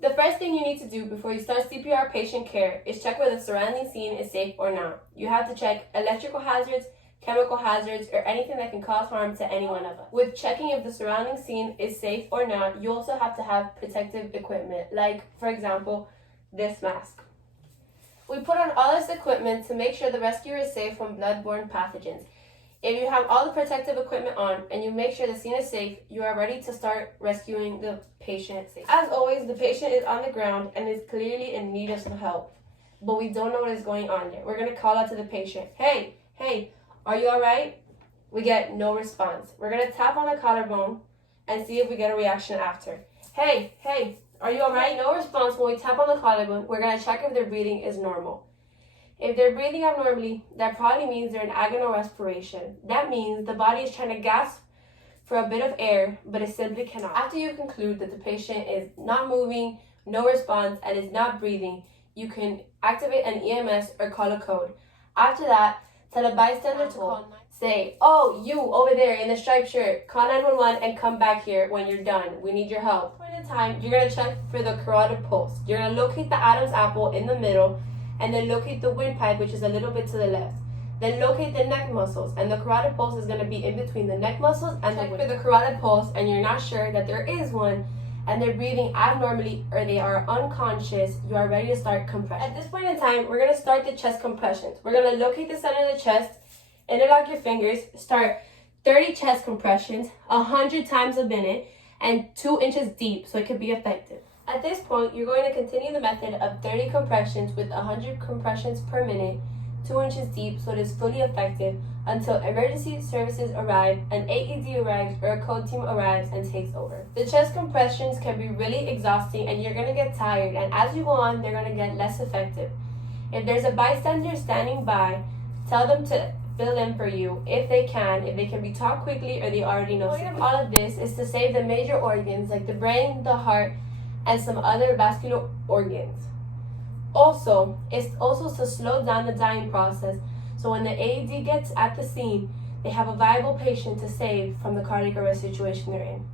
The first thing you need to do before you start CPR patient care is check whether the surrounding scene is safe or not. You have to check electrical hazards, chemical hazards, or anything that can cause harm to any one of us. With checking if the surrounding scene is safe or not, you also have to have protective equipment, like, for example, this mask. We put on all this equipment to make sure the rescuer is safe from bloodborne pathogens. If you have all the protective equipment on and you make sure the scene is safe, you are ready to start rescuing the patient safely. As always, the patient is on the ground and is clearly in need of some help, but we don't know what is going on yet. We're going to call out to the patient, hey, are you all right? We get no response. We're going to tap on the collarbone and see if we get a reaction after. Hey, are you all right? No response when we tap on the collarbone. We're going to check if their breathing is normal. If they're breathing abnormally, that probably means they're in agonal respiration. That means the body is trying to gasp for a bit of air, but it simply cannot. After you conclude that the patient is not moving, no response, and is not breathing, you can activate an EMS or call a code. After that, tell a bystander to call. Say, oh, you over there in the striped shirt, call 911 and come back here when you're done. We need your help. At the time, you're going to check for the carotid pulse. You're going to locate the Adam's apple in the middle, and then locate the windpipe, which is a little bit to the left. Then locate the neck muscles, and the carotid pulse is going to be in between the neck muscles and the windpipe. For the carotid pulse, and you're not sure that there is one, and they're breathing abnormally or they are unconscious, you are ready to start compression. At this point in time, we're going to start the chest compressions. We're going to locate the center of the chest, interlock your fingers, start 30 chest compressions, 100 times a minute, and 2 inches deep so it can be effective. At this point, you're going to continue the method of 30 compressions with 100 compressions per minute, 2 inches deep so it is fully effective until emergency services arrive, an AED arrives, or a code team arrives and takes over. The chest compressions can be really exhausting and you're going to get tired, and as you go on, they're going to get less effective. If there's a bystander standing by, tell them to fill in for you if they can be taught quickly or they already know. The point of all of this is to save the major organs like the brain, the heart, and some other vascular organs. It's also to slow down the dying process, so when the AED gets at the scene, they have a viable patient to save from the cardiac arrest situation they're in.